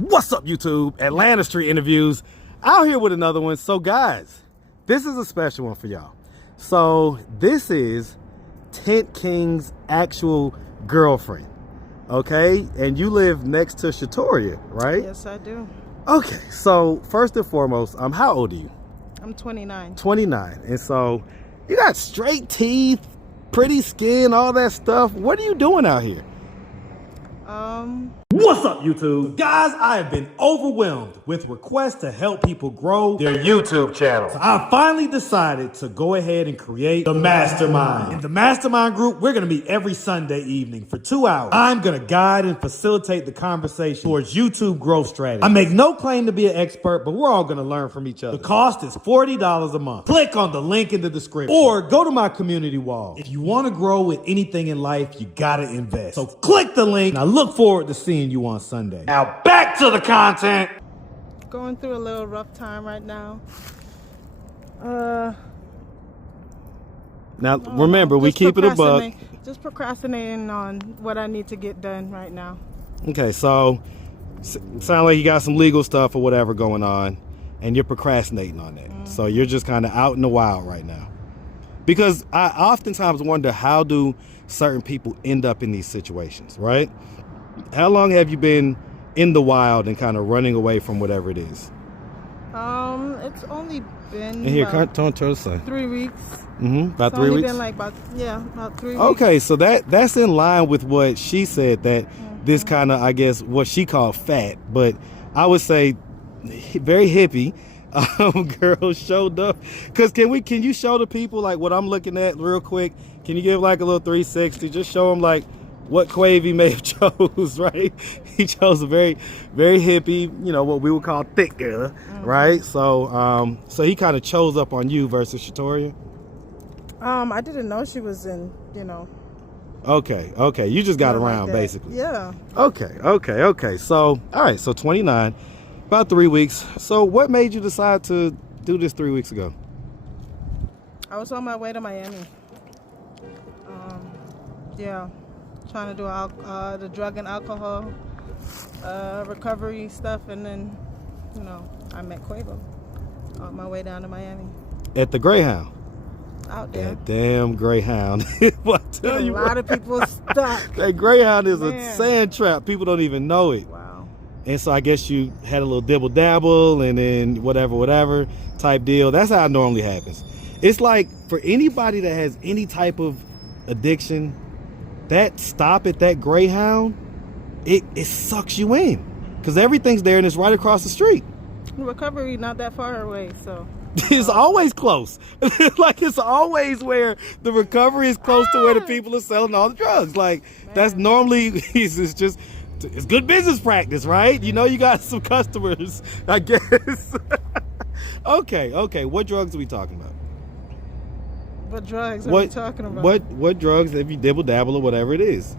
What's up, YouTube? Atlanta Street Interviews out here with another one. So guys, this is a special one for y'all. So this is Tent King's actual girlfriend, okay? And you live next to Shatoria, right? Yes, I do. Okay, so first and foremost, how old are you? I'm 29. 29. And so you got straight teeth, pretty skin, all that stuff. What are you doing out here? What's up, YouTube? Guys, I have been overwhelmed with requests to help people grow their YouTube channel. So I finally decided to go ahead and create the Mastermind. In the Mastermind group, we're gonna meet every Sunday evening for 2 hours. I'm gonna guide and facilitate the conversation towards YouTube growth strategy. I make no claim to be an expert, but we're all gonna learn from each other. The cost is $40 a month. Click on the link in the description or go to my community wall. If you wanna grow with anything in life, you gotta invest. So click the link, and I look forward to seeing you on Sunday. Now back to the content. Going through a little rough time right now. Now remember, we keep it a buck. Just procrastinating on what I need to get done right now. Okay, so sound like you got some legal stuff or whatever going on, and you're procrastinating on that. So you're just kind of out in the wild right now. Because I oftentimes wonder, how do certain people end up in these situations, right? How long have you been in the wild and kind of running away from whatever it is? It's only been here, turn to the side. 3 weeks. About 3 weeks. Been like about 3 weeks. Okay, so that's in line with what she said, that this kind of, I guess, what she called fat, but I would say very hippie girl showed up. Cause can you show the people like what I'm looking at real quick? Can you give like a little 360? Just show them like what Quavy may have chose, right? He chose a very, very hippie, you know, what we would call thick girl, right? So, so he kind of chose up on you versus Shatoria. I didn't know she was in, you know. Okay. You just got around, like basically. Yeah. Okay. So, all right. So 29, about 3 weeks. So what made you decide to do this 3 weeks ago? I was on my way to Miami. Yeah. Trying to do the drug and alcohol recovery stuff, and then, you know, I met Quavo on my way down to Miami. At the Greyhound? Out there. That damn Greyhound. Well, I tell you, a lot of people stuck. That Greyhound is a sand trap. People don't even know it. Wow. And so I guess you had a little dibble dabble and then whatever type deal. That's how it normally happens. It's like for anybody that has any type of addiction, that stop at that Greyhound, it sucks you in because everything's there and it's right across the street. Recovery not that far away, so it's always close. Like it's always where the recovery is close to where the people are selling all the drugs. Like that's normally it's good business practice, right? You know, you got some customers, I guess. Okay. What drugs are we talking about? What drugs are we talking about? What drugs have you dibble dabble or whatever it is?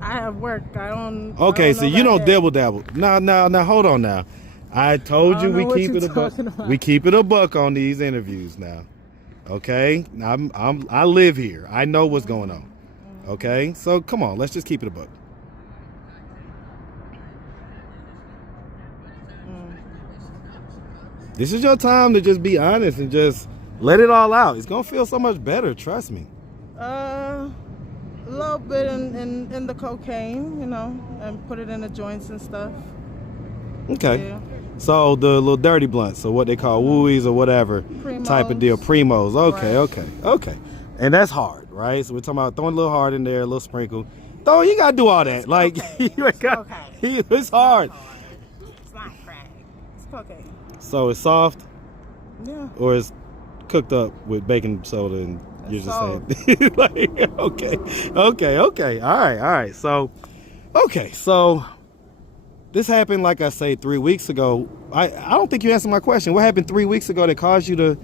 I have work. Okay, so you don't dibble dabble. Now hold on now. I told you we keep it a buck. We keep it a buck on these interviews now. Okay? I live here. I know what's going on. Okay? So come on, let's just keep it a buck. This is your time to just be honest and just let it all out. It's gonna feel so much better, trust me. A little bit in the cocaine, you know, and put it in the joints and stuff. Okay. Yeah. So the little dirty blunts, or what they call wooies or whatever type of deal. Primos. Okay. And that's hard, right? So we're talking about throwing a little hard in there, a little sprinkle. Though you gotta do all that. It's like it's hard. It's not crack. It's cocaine. So it's soft? Yeah. Or it's cooked up with baking soda and you're just saying like, okay. All right. So this happened, like I say, 3 weeks ago. I don't think you answered my question. What happened 3 weeks ago that caused you to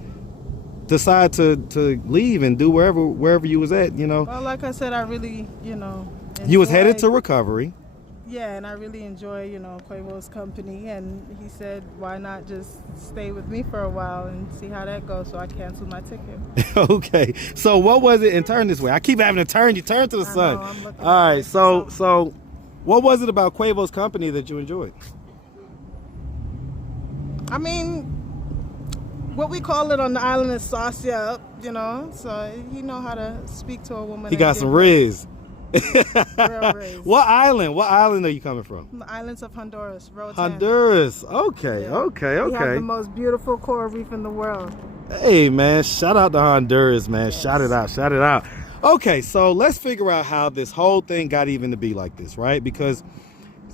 decide to leave and do wherever you was at, you know? Well, like I said, I really, you know, you was headed to recovery. Yeah, and I really enjoy, you know, Quavo's company, and he said, why not just stay with me for a while and see how that goes, so I canceled my ticket. Okay, so what was it, and turn this way. I keep having to turn you, turn to the sun. All right, so what was it about Quavo's company that you enjoyed? I mean, what we call it on the island is sauce you up, you know. So he know how to speak to a woman. He got some riz. Real riz. What island? What island are you coming from? From the islands of Honduras. Honduras. Okay, yeah. okay. We have the most beautiful coral reef in the world. Hey, man, shout out to Honduras, man. Yes. Shout it out. Okay, so let's figure out how this whole thing got even to be like this, right? Because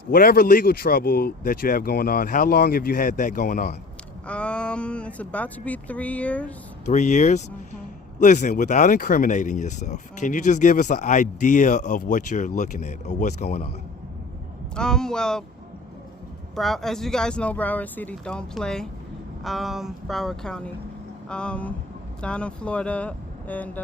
whatever legal trouble that you have going on, how long have you had that going on? It's about to be 3 years. 3 years? Mm-hmm. Listen, without incriminating yourself, can you just give us an idea of what you're looking at or what's going on? Well, as you guys know, Broward City don't play. Broward County, down in Florida, and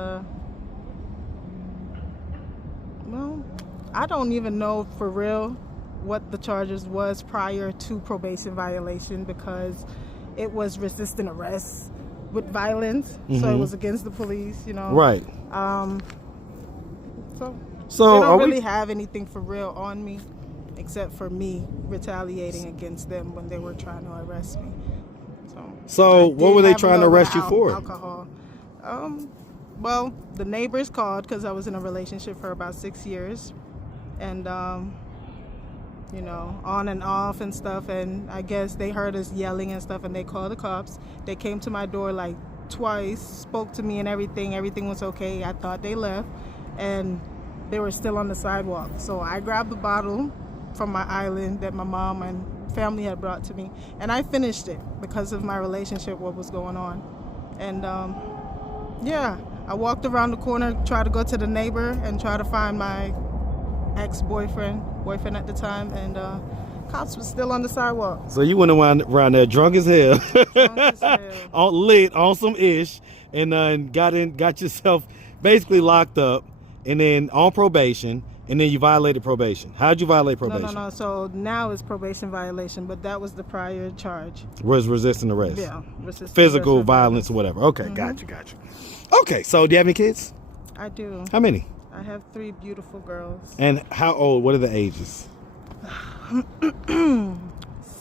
well, I don't even know for real what the charges was prior to probation violation, because it was resisting arrest with violence, so it was against the police, you know. Right. So they don't really have anything for real on me, except for me retaliating against them when they were trying to arrest me. So what were they trying to arrest you for? Alcohol. Well, the neighbors called because I was in a relationship for about 6 years, and you know, on and off and stuff, and I guess they heard us yelling and stuff, and they called the cops. They came to my door like twice, spoke to me and everything was okay. I thought they left, and they were still on the sidewalk. So I grabbed the bottle from my island that my mom and family had brought to me, and I finished it because of my relationship, what was going on. And yeah, I walked around the corner, tried to go to the neighbor and try to find my boyfriend at the time, and cops was still on the sidewalk. So you went around there drunk as hell, lit on some ish, and got yourself basically locked up, and then on probation, and then you violated probation. How'd you violate probation? No. So now it's probation violation, but that was the prior charge. Was resisting arrest? Yeah, physical violence or whatever. Okay, got you. Okay, so do you have any kids? I do. How many? I have 3 beautiful girls. And how old? What are the ages?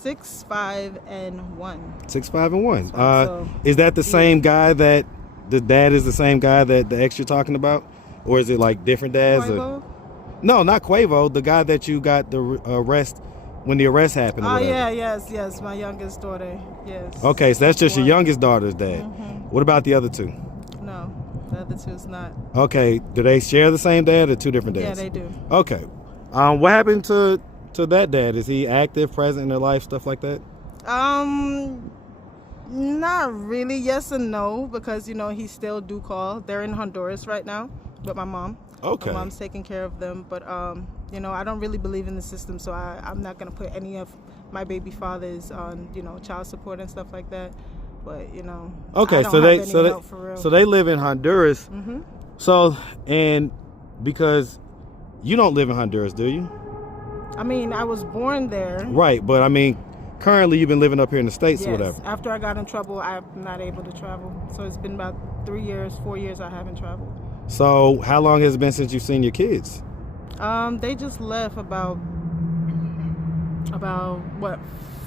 6, 5, and 1. 6, 5, and 1. Is that the same guy that the dad is the same guy that the ex you're talking about, or is it like different dads? Quavo? No, not Quavo. The guy that you got the arrest when the arrest happened. Oh yeah, yes, my youngest daughter. Yes. Okay, so that's just your youngest daughter's dad. What about the other 2? No, the other 2 is not. Okay, do they share the same dad or 2 different dads? Yeah, they do. Okay, what happened to that dad? Is he active, present in their life, stuff like that? Not really. Yes and no, because you know he still do call. They're in Honduras right now with my mom. Okay. My mom's taking care of them, but you know, I don't really believe in the system, so I'm not gonna put any of my baby fathers on, you know, child support and stuff like that. But you know, okay, I don't have any help for real. So they live in Honduras. So, and because you don't live in Honduras, do you? I mean, I was born there. Right, but I mean, currently you've been living up here in the States, yes, or whatever. After I got in trouble, I'm not able to travel. So it's been about 3 years, 4 years I haven't traveled. So how long has it been since you've seen your kids? They just left about what,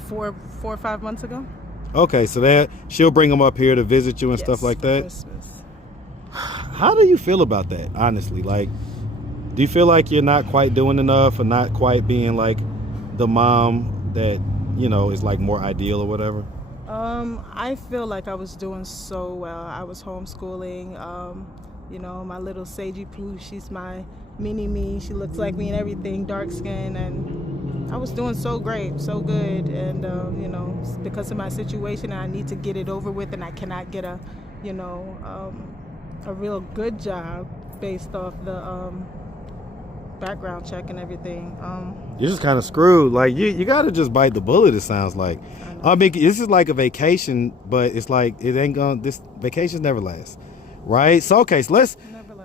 4 or 5 months ago. Okay, so she'll bring them up here to visit you and stuff like that. Christmas. How do you feel about that, honestly? Like, do you feel like you're not quite doing enough, or not quite being like the mom that, you know, is like more ideal or whatever? I feel like I was doing so well. I was homeschooling. You know, my little Seiji Poo, she's my mini me. She looks like me and everything, dark skin, and I was doing so great, so good. And you know, because of my situation, I need to get it over with, and I cannot get a, you know, a real good job based off the background check and everything. You're just kind of screwed. Like you got to just bite the bullet. It sounds like. I mean, this is like a vacation, but it's like it ain't gonna. This vacations never last, right? So okay, so let's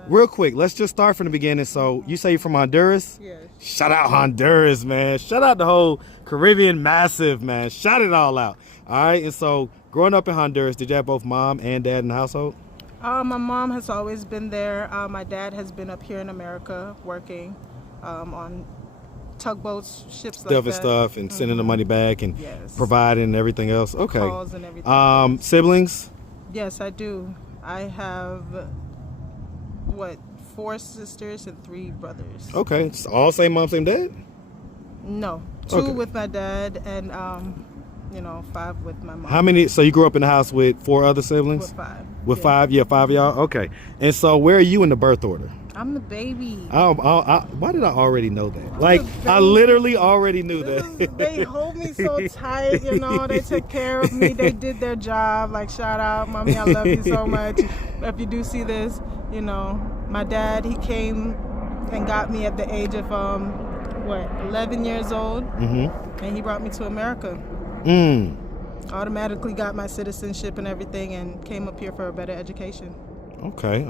real quick. Let's just start from the beginning. So you say you're from Honduras? Yes. Shout out Honduras, man. Shout out the whole Caribbean massive, man. Shout it all out. All right. And so growing up in Honduras, did you have both mom and dad in the household? My mom has always been there. My dad has been up here in America working on tugboats, ships like Stuff and that. stuff, and sending the money back and Yes. providing and everything else. Okay. Calls and everything. Siblings? Yes, I do. I have 4 sisters and 3 brothers. Okay. So all same mom, same dad? No, 2 Okay. with my dad and 5 with my mom. How many? So you grew up in the house with 4 other siblings? With 5. With Yeah. 5? Yeah, 5 of y'all? Okay. And so where are you in the birth order? I'm the baby. Why did I already know that? Like, the I baby. literally already knew that. They hold me so tight, They took care of me. They did their job. Like, shout out, mommy, I love you so much. If you do see this, my dad, he came and got me at the age of 11 years old, and he brought me to America. Automatically got my citizenship and everything, and came up here for a better education. Okay.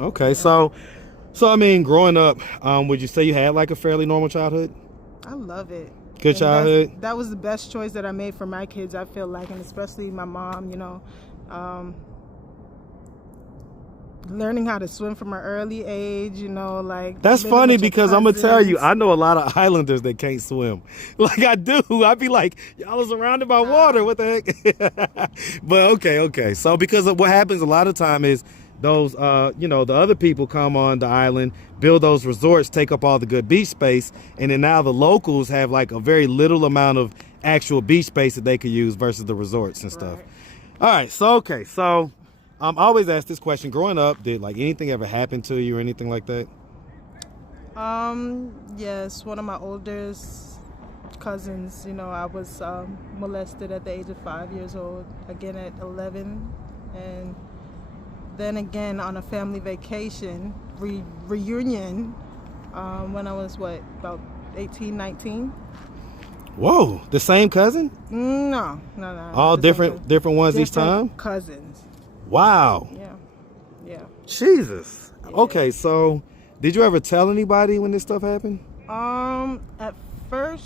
So I mean, growing up, would you say you had like a fairly normal childhood? I love it. Good And childhood? that was the best choice that I made for my kids, I feel like, and especially my mom, learning how to swim from an early age, like. That's living funny with your because I'm gonna tell you, cousins. I know a lot of islanders that can't swim. Like I do. I'd be like, y'all are surrounded by water. What the heck? But okay. So because of what happens a lot of time is those, the other people come on the island, build those resorts, take up all the good beach space, and then now the locals have like a very little amount of actual beach space that they could use versus the resorts and stuff. Right. All right. So I always ask this question. Growing up, did like anything ever happen to you or anything like that? Yes, one of my oldest cousins, I was molested at the age of 5 years old, again at 11, and then again on a family vacation reunion when I was about 18, 19. Whoa, the same cousin? No. All different ones each time? Cousins. Wow. Yeah. Jesus. Yeah. Okay, so did you ever tell anybody when this stuff happened? At first,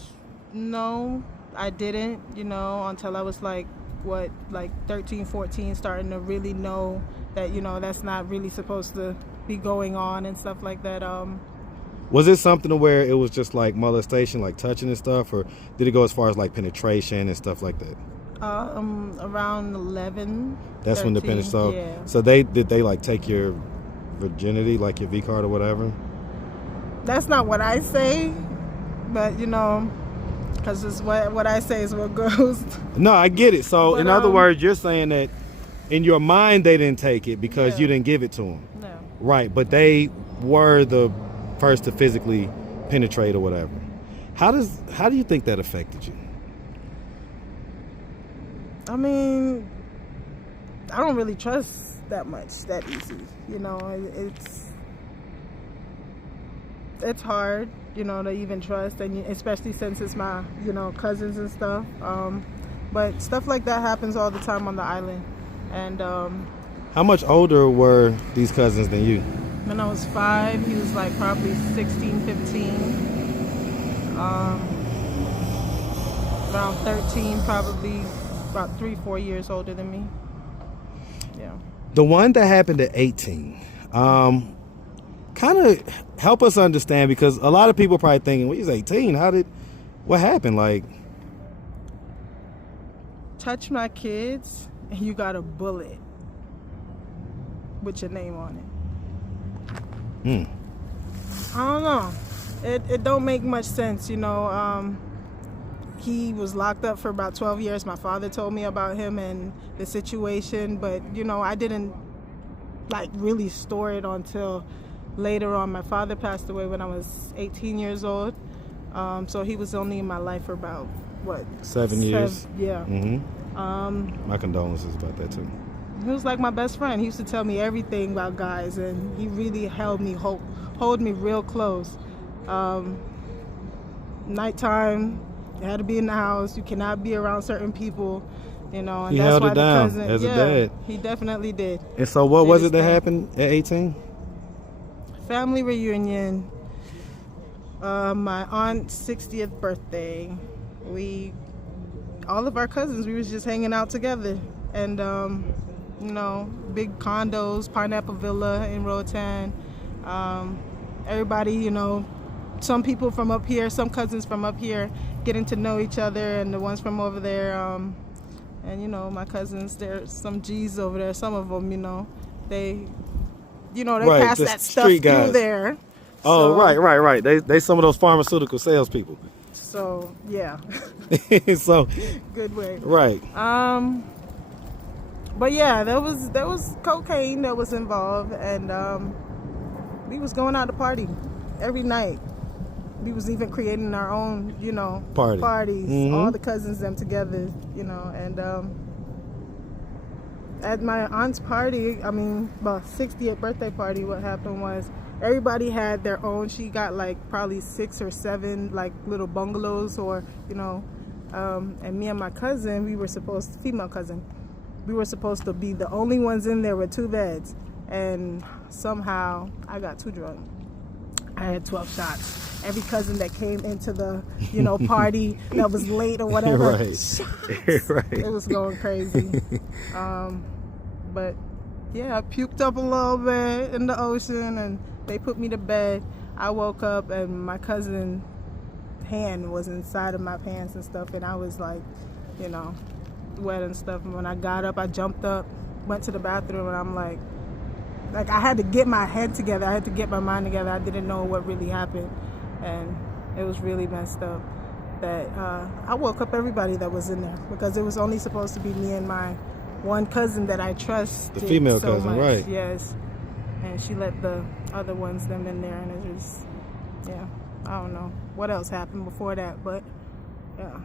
no, I didn't, until I was like 13, 14, starting to really know that, that's not really supposed to be going on and stuff like that. Was it something to where it was just like molestation, like touching and stuff, or did it go as far as like penetration and stuff like that? Around 11. That's 13, when the penetration. Yeah. So did they like take your virginity, like your V card or whatever? That's not what I say, but because it's what I say is what goes. No, I get it. So But, in other words, you're saying that in your mind they didn't take it because you didn't give it to them. No. Right, but they were the first to physically penetrate or whatever. How do you think that affected you? I mean, I don't really trust that easy. It's hard, to even trust, and especially since it's my, cousins and stuff. But stuff like that happens all the time on the island. And how much older were these cousins than you? when I was 5, he was like probably 16, 15. Around 13, probably about 3-4 years older than me. Yeah. The one that happened at 18, kind of help us understand, because a lot of people probably thinking, well, he's 18. What happened? Like, touch my kids and you got a bullet with your name on it. I don't know. It don't make much sense, He was locked up for about 12 years. My father told me about him and the situation, but I didn't really store it until later on. My father passed away when I was 18 years old, so he was only in my life for about 7 years. Yeah. My condolences about that too. He was like my best friend. He used to tell me everything about guys, and he really held me hold me real close. Nighttime, you had to be in the house. You cannot be around certain people, And he that's held why it down the cousin, as a dad. He definitely did. And so, what was it that happened at 18? Family reunion. My aunt's 60th birthday. All of our cousins, we was just hanging out together, and big condos, Pineapple Villa in Roatan. Everybody, some people from up here, some cousins from up here, getting to know each other, and the ones from over there. And you know, my cousins, there's some G's over there. Some of them, you know, they pass that stuff through there. Oh, so, right. They some of those pharmaceutical salespeople. So yeah. So good way. Right. But yeah, there was cocaine that was involved, and we was going out to party every night. We was even creating our own, you know, parties. Mm-hmm. All the cousins them together, you know, and at my aunt's party, I mean, about 60th birthday party, what happened was everybody had their own. She got like probably 6 or 7 like little bungalows, or you know, and me and my cousin, female cousin, we were supposed to be the only ones in there with 2 beds, and somehow I got too drunk. I had 12 shots. Every cousin that came into the, you know, party that was late or whatever, right. Shots. Right. It was going crazy. But yeah, I puked up a little bit in the ocean, and they put me to bed. I woke up and my cousin's hand was inside of my pants and stuff, and I was like, you know, wet and stuff. And when I got up, I jumped up, went to the bathroom, and I'm like I had to get my head together. I had to get my mind together. I didn't know what really happened, and it was really messed up. That I woke up everybody that was in there, because it was only supposed to be me and my one cousin that I trusted. The female so cousin, much. right? Yes, and she let the other ones them in there, and it was, yeah. I don't know what else happened before that, but yeah.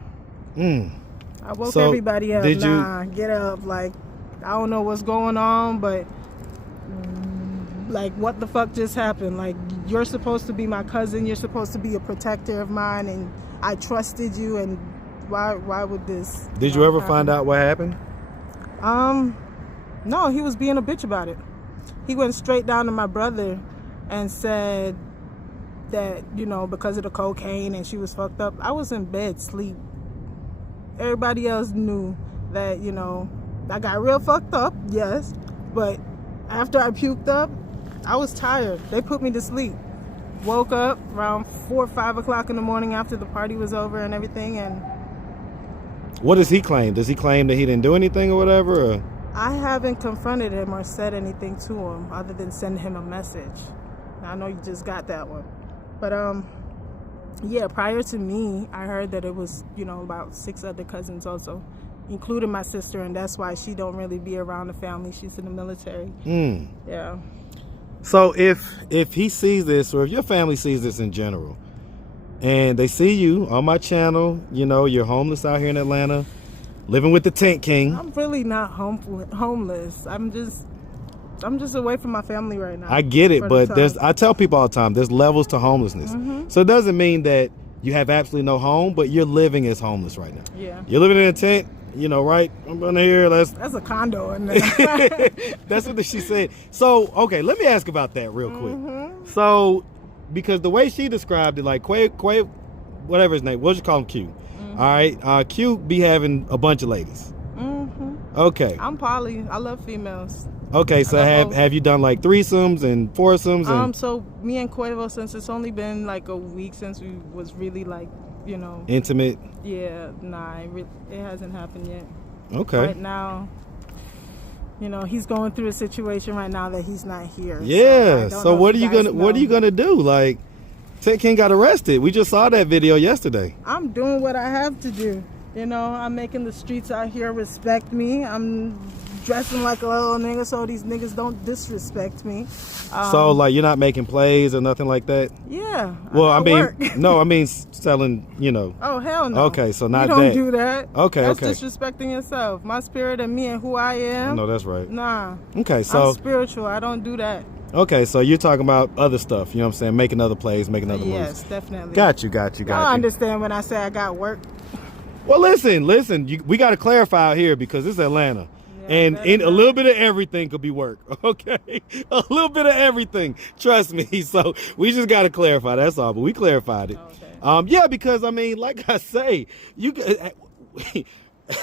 I woke everybody up. Get up! Like, I don't know what's going on, but. Like, what the fuck just happened? Like, you're supposed to be my cousin. You're supposed to be a protector of mine, and I trusted you. And why would this? Did you ever find out what happened? No, he was being a bitch about it. He went straight down to my brother and said that, you know, because of the cocaine and she was fucked up. I was in bed, sleep. Everybody else knew that, you know, I got real fucked up, yes, but after I puked up, I was tired. They put me to sleep. Woke up around 4 or 5 o'clock in the morning after the party was over and everything. And what does he claim? Does he claim that he didn't do anything or whatever? Or? I haven't confronted him or said anything to him other than send him a message. I know you just got that one. But yeah, prior to me, I heard that it was, you know, about 6 other cousins also, including my sister, and that's why she don't really be around the family. She's in the military. Yeah. So if he sees this, or if your family sees this in general, and they see you on my channel, you know, you're homeless out here in Atlanta, living with the Tent King. I'm really not homeless. I'm just away from my family right now. I get it, but I tell people all the time, there's levels to homelessness. Mm-hmm. So it doesn't mean that you have absolutely no home, but you're living as homeless right now. Yeah. You're living in a tent. You know, right? I'm under here. That's a condo in there. That's what she said. So, okay, let me ask about that real quick. Mm-hmm. So, because the way she described it, like Quay, whatever his name, what you call him, Q? Mm-hmm. All right, Q be having a bunch of ladies. Mm-hmm. Okay. I'm poly. I love females. Okay, so have you done like threesomes and foursomes? And so me and Quavo, since it's only been like a week since we was really like, you know, intimate. Yeah, nah, it hasn't happened yet. Okay. Right now, you know, he's going through a situation right now that he's not here. Yeah. So what are you gonna do? Like, Ted King got arrested. We just saw that video yesterday. I'm doing what I have to do. You know, I'm making the streets out here respect me. I'm dressing like a little nigga so these niggas don't disrespect me. So, like, you're not making plays or nothing like that? Yeah. Well, I mean, selling, you know. Oh, hell no. Okay, so not you that. don't do that. Okay, That's disrespecting yourself. My spirit and me and who I am. No, that's right. Nah. Okay, so. I'm spiritual. I don't do that. Okay, so you're talking about other stuff, you know what I'm saying? Making other plays, making other moves. Yes, definitely. Got you. I understand when I say I got work. Well, listen, we got to clarify out here because it's Atlanta. Yeah, and a little bit of everything could be work, okay? A little bit of everything, trust me. So we just got to clarify, that's all. But we clarified it. Okay. Yeah, because, I mean, like I say,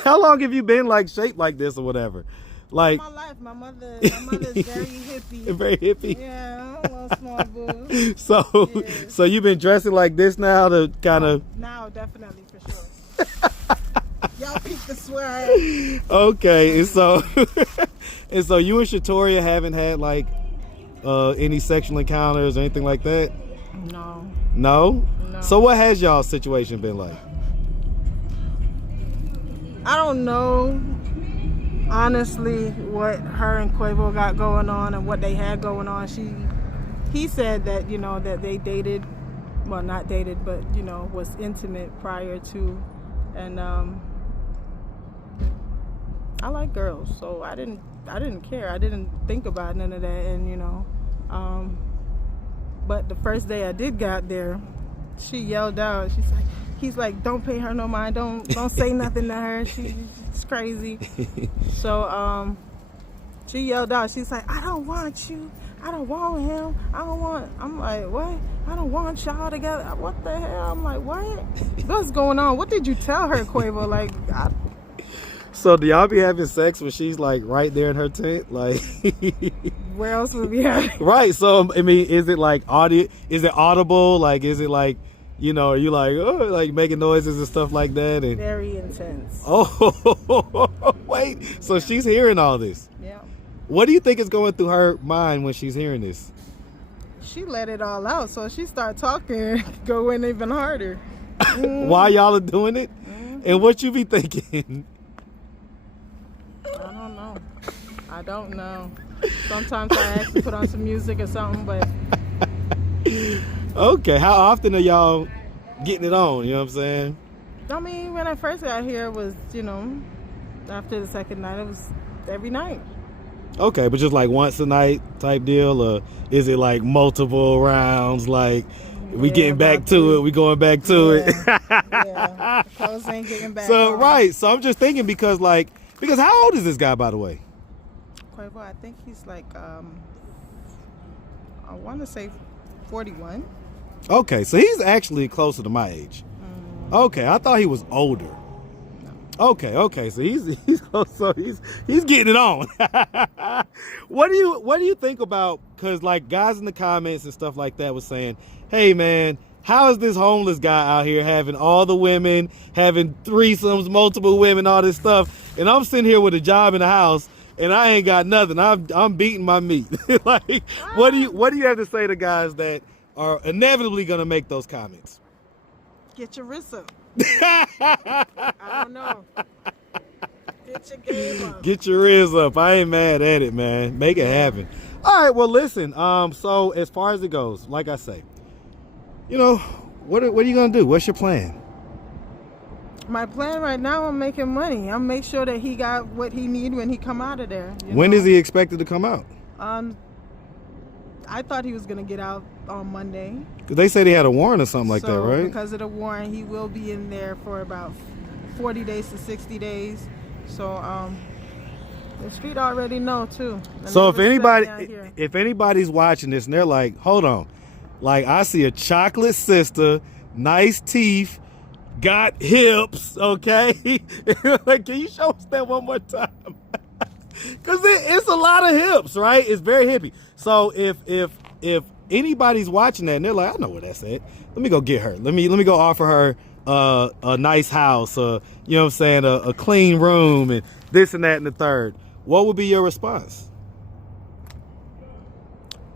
how long have you been, like, shaped like this or whatever? Like my life, my mother's very hippie. very hippie. Yeah, I'm a little small boo. So you've been dressing like this now to kind of. Now, definitely for sure. Y'all peek the swag. Okay, and so you and Shatoria haven't had like any sexual encounters or anything like that? No. No? No. So what has y'all situation been like? I don't know, honestly, what her and Quavo got going on and what they had going on. He said that, that they dated, well, not dated, but, was intimate prior to. And I like girls, so I didn't care. I didn't think about none of that. And, but the first day I did get there, she yelled out. He's like, don't pay her no mind. Don't say nothing to her. She's crazy. So she yelled out. She's like, I don't want you. I don't want him. I'm like, what? I don't want y'all together. What the hell? I'm like, what? What's going on? What did you tell her, Quavo? Like, So do y'all be having sex when she's like right there in her tent? Like, where else would we have? Right. So I mean, is it like audio? Is it audible? Like, is it like, are you like, oh, like making noises and stuff like that? And very intense. Oh, wait. So she's hearing all this. Yeah. What do you think is going through her mind when she's hearing this? She let it all out, so she started talking, going even harder. While y'all are doing it? And what you be thinking? I don't know. Sometimes I ask to put on some music or something, but... Okay, how often are y'all getting it on? You know what I'm saying? I mean, when I first got here, it was, after the second night, it was every night. Okay, but just like once a night type deal, or is it like multiple rounds? Like, we getting back to it, we going back to it? Yeah, the clothes ain't getting back So, on. right, so I'm just thinking because how old is this guy, by the way? Quavo, I think he's like, I want to say 41. Okay, so he's actually closer to my age. Okay, I thought he was older. No. Okay, so he's close, so he's getting it on. What do you think about, because like guys in the comments and stuff like that was saying, hey man, how is this homeless guy out here having all the women, having threesomes, multiple women, all this stuff, and I'm sitting here with a job in the house and I ain't got nothing. I'm beating my meat. Like, what do you have to say to guys that are inevitably gonna make those comments? Get your wrist up. I don't know. Get your game up. Get your wrist up. I ain't mad at it, man. Make it happen. All right. Well, listen. So as far as it goes, like I say, what are you gonna do? What's your plan? My plan right now, I'm making money. I'm make sure that he got what he need when he come out of there. When is he expected to come out? I thought he was gonna get out on Monday. They said he had a warrant or something like that, right? Because of the warrant, he will be in there for about 40 days to 60 days. So the street already know too. So if anybody's watching this and they're like, hold on, like I see a chocolate sister, nice teeth, got hips, okay? Like, can you show us that one more time? Because it's a lot of hips, right? It's very hippie. So if anybody's watching that and they're like, I know where that's at, let me go get her. Let me go offer her a nice house, you know what I'm saying, a clean room and this and that and the third. What would be your response?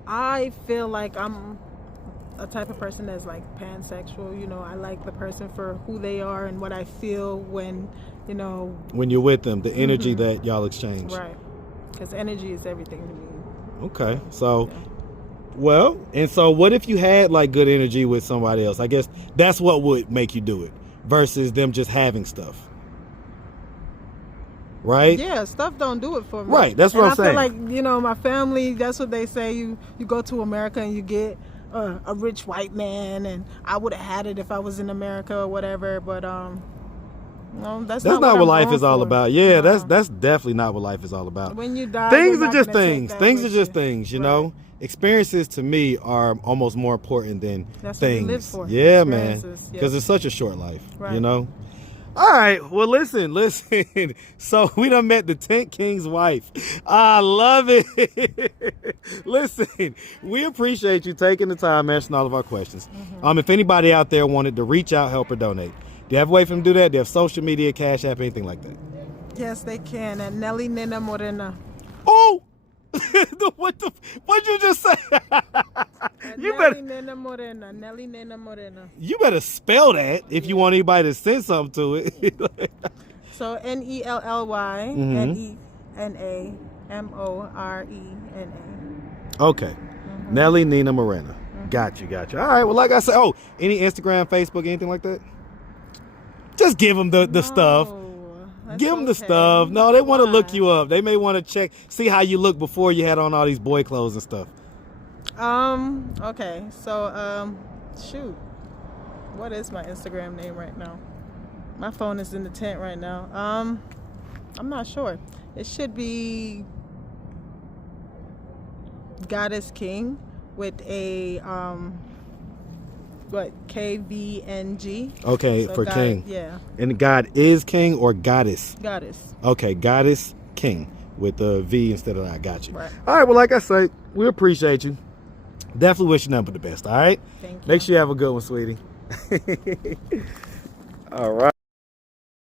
I feel like I'm a type of person that's like pansexual. I like the person for who they are and what I feel when you're with them, the energy that y'all exchange. Right, because energy is everything to me. Okay, so well, and so what if you had like good energy with somebody else? I guess that's what would make you do it versus them just having stuff, right? Yeah, stuff don't do it for me. Right, that's what I'm saying. I feel like, my family, that's what they say. You go to America and you get a rich white man, and I would have had it if I was in America or whatever, but that's not what life is all about. Yeah, that's definitely not what life is all about. When you die, things are just things. Things are just things, you know. Right. Experiences to me are almost more important than that's things. What we live for. Yeah, man. Because it's such a short life, right. you know. All right. Well, listen. So we done met the Tent King's wife. I love it. Listen, we appreciate you taking the time answering all of our questions. If anybody out there wanted to reach out, help, or donate, do you have a way for them to do that? Do you have social media, Cash App, anything like that? Yes, they can. At nellynenamorena. Oh! What'd you just say? You better nellynenamorena. You better spell that if you want anybody to send something to it. So nellynenamorena. Okay. Nelly Nina Morena. Got you. All right. Well, like I said, any Instagram, Facebook, anything like that? Just give them the stuff. Give them the stuff. No, they want to look you up. They may want to see how you look before you had on all these boy clothes and stuff. Okay. So, shoot. What is my Instagram name right now? My phone is in the tent right now. I'm not sure. It should be Goddess King with a, KVNG. Okay, so for God, King. Yeah. And God is King or Goddess? Goddess. Okay, Goddess King with a V instead of I. Got you. Right. All right, well, like I say, we appreciate you. Definitely wish you nothing but the best, all right? Thank you. Make sure you have a good one, sweetie. All right.